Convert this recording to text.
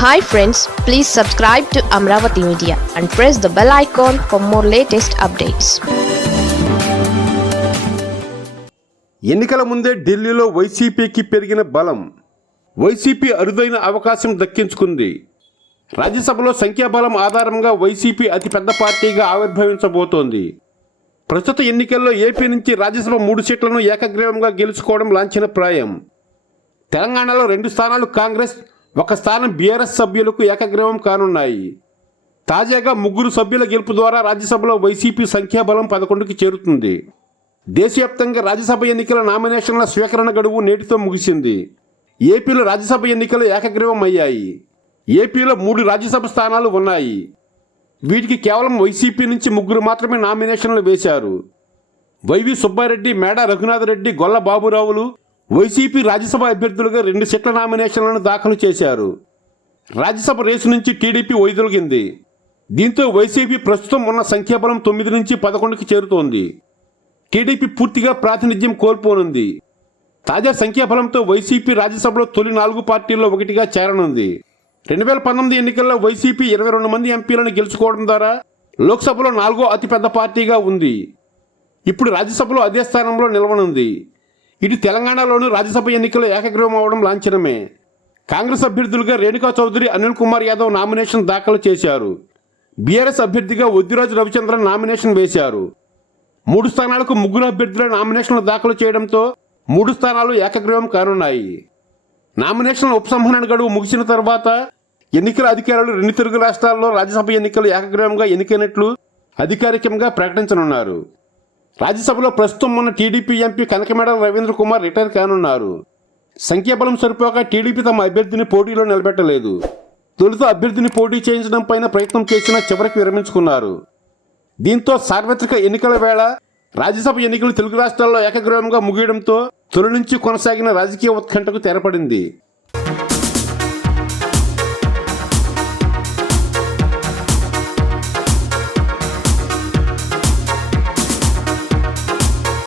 Hi friends please subscribe to Amaravati media and press the bell icon for more latest updates ఎన్నికల ముందే ఢిల్లీలో వైసీపీకి పెరిగిన బలం. వైసీపీ అరుదైన అవకాశం దక్కించుకుంది. రాజ్యసభలో సంఖ్యాబలం ఆధారంగా వైసీపీ అతిపెద్ద పార్టీగా ఆవిర్భవించబోతోంది. ప్రస్తుత ఎన్నికల్లో ఏపీ నుంచి రాజ్యసభ మూడు సీట్లను ఏకగ్రీవంగా గెలుచుకోవడం లాంఛన ప్రాయం తెలంగాణలో రెండు స్థానాలు కాంగ్రెస్ ఒక స్థానం బీఆర్ఎస్ సభ్యులకు ఏకగ్రీవం కానున్నాయి. తాజాగా ముగ్గురు సభ్యుల గెలుపు ద్వారా రాజ్యసభలో వైసీపీ సంఖ్యాబలం పదకొండుకి చేరుతుంది. దేశవ్యాప్తంగా రాజ్యసభ ఎన్నికల నామినేషన్ల స్వీకరణ గడువు నేటితో ముగిసింది. ఏపీలో రాజ్యసభ ఎన్నికలు ఏకగ్రీవం అయ్యాయి. ఏపీలో మూడు రాజ్యసభ స్థానాలు ఉన్నాయి. వీటికి కేవలం వైసీపీ నుంచి ముగ్గురు మాత్రమే నామినేషన్లు వేశారు. వైవి సుబ్బారెడ్డి మేడ రఘునాథరెడ్డి గొల్ల బాబురావులు వైసీపీ రాజ్యసభ అభ్యర్థులుగా రెండు సీట్ల నామినేషన్లను దాఖలు చేశారు. రాజ్యసభ రేసు నుంచి టీడీపీ వైదొలిగింది. దీంతో వైసీపీ ప్రస్తుతం ఉన్న సంఖ్యాబలం తొమ్మిది నుంచి పదకొండుకి చేరుతోంది. టీడీపీ పూర్తిగా ప్రాతినిధ్యం కోల్పోనుంది. తాజా సంఖ్యాబలంతో వైసీపీ రాజ్యసభలో తొలి నాలుగు పార్టీల్లో ఒకటిగా చేరనుంది. రెండు వేల పంతొమ్మిది ఎన్నికల్లో వైసీపీ ఇరవై రెండు మంది ఎంపీలను గెలుచుకోవడం ద్వారా లోక్సభలో నాలుగో అతిపెద్ద పార్టీగా ఉంది. ఇప్పుడు రాజ్యసభలో అదే స్థానంలో నిలవనుంది. ఇటు తెలంగాణలోనూ రాజ్యసభ ఎన్నికలు ఏకగ్రీవం అవడం లాంఛనమే. కాంగ్రెస్ అభ్యర్థులుగా రేణుకా చౌదరి అనిల్ కుమార్ యాదవ్ నామినేషన్ దాఖలు చేశారు. బీఆర్ఎస్ అభ్యర్థిగా ఒద్దిరాజు రవిచంద్రన్ నామినేషన్ వేశారు. మూడు స్థానాలకు ముగ్గురు అభ్యర్థుల నామినేషన్లు దాఖలు చేయడంతో మూడు స్థానాలు ఏకగ్రీవం కానున్నాయి. నామినేషన్ల ఉపసంహరణ గడువు ముగిసిన తర్వాత ఎన్నికల అధికారులు రెండు తెలుగు రాష్ట్రాల్లో రాజ్యసభ ఎన్నికలు ఏకగ్రీవంగా ఎన్నికైనట్లు అధికారికంగా ప్రకటించనున్నారు. రాజ్యసభలో ప్రస్తుతం ఉన్న TDP MP Kanakamedala Ravindra Kumar retire కానున్నారు. సంఖ్యాబలం సరిపోక టీడీపీ తమ అభ్యర్థిని పోటీలో నిలబెట్టలేదు. తొలుత అభ్యర్థిని పోటీ చేయించడం పైన ప్రయత్నం చేసినా చివరికి విరమించుకున్నారు. దీంతో సార్వత్రిక ఎన్నికల వేళ రాజ్యసభ ఎన్నికలు తెలుగు రాష్ట్రాల్లో ఏకగ్రీవంగా ముగియడంతో తొలి నుంచి కొనసాగిన రాజకీయ ఉత్కంఠకు తెరపడింది.